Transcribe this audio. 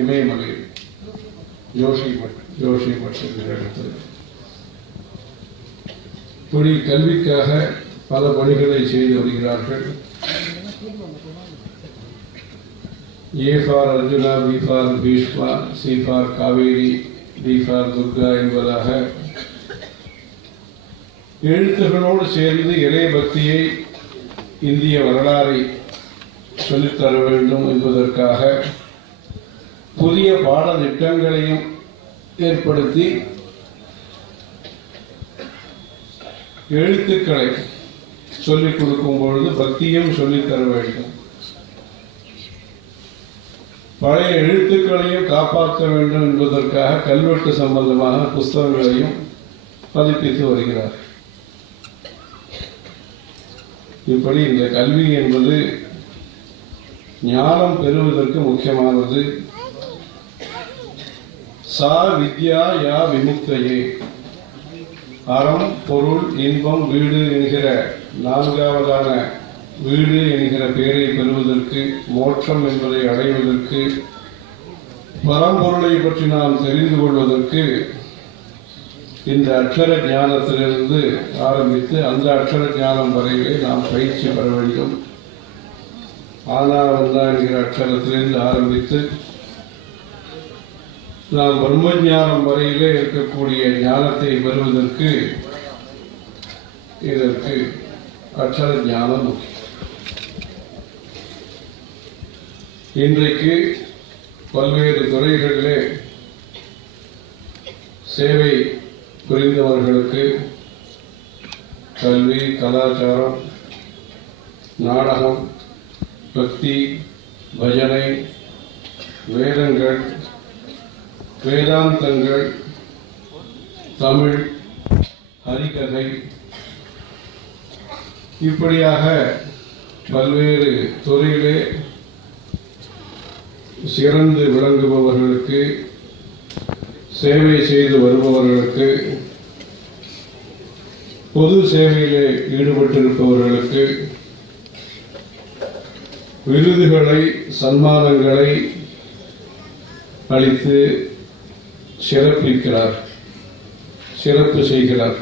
இமயமலை ஜோஷி மட் என்கிற இடத்தில் இப்படி கல்விக்காக பல பணிகளை செய்து வருகிறார்கள். A for Arjuna, B for Bhishma, C for Kaveri, D for Durga என்பதாக எழுத்துகளோடு சேர்ந்து இறை பக்தியை, இந்திய வரலாறை சொல்லித்தர வேண்டும் என்பதற்காக புதிய பாடத்திட்டங்களையும் ஏற்படுத்தி எழுத்துக்களை சொல்லிக் கொடுக்கும் பொழுது பக்தியும் சொல்லித்தர வேண்டும். பழைய எழுத்துக்களையும் காப்பாற்ற வேண்டும் என்பதற்காக கல்வெட்டு சம்பந்தமான புஸ்தகங்களையும் பதிப்பித்து வருகிறார். இப்படி இந்த கல்வி என்பது ஞானம் பெறுவதற்கு முக்கியமானது. சா வித்யா யா விமுக்தையே, அறம், பொருள், இன்பம், வீடு என்கிற நான்காவதான வீடு என்கிற பெயரை பெறுவதற்கு, மோட்சம் என்பதை அடைவதற்கு, பரம்பொருளை பற்றி நாம் தெரிந்து கொள்வதற்கு இந்த அக்ஷர ஞானத்திலிருந்து ஆரம்பித்து அந்த அக்ஷர ஞானம் வரையிலே நாம் பயிற்சி பெற வேண்டும். ஆனா வந்தா என்கிற அக்ஷரத்திலிருந்து ஆரம்பித்து நாம் பிரம்ம ஞானம் வரையிலே இருக்கக்கூடிய ஞானத்தை பெறுவதற்கு இதற்கு அக்ஷர ஞானம் முக்கியம். இன்றைக்கு பல்வேறு துறைகளிலே சேவை புரிந்தவர்களுக்கு கல்வி, கலாச்சாரம், நாடகம், பக்தி, பஜனை, வேதங்கள், வேதாந்தங்கள், தமிழ், ஹரிகதை, இப்படியாக பல்வேறு துறையிலே சிறந்து விளங்குபவர்களுக்கு, சேவை செய்து வருபவர்களுக்கு, பொது சேவையிலே ஈடுபட்டிருப்பவர்களுக்கு விருதுகளை, சன்மானங்களை அளித்து சிறப்பிக்கிறார், சிறப்பு செய்கிறார்.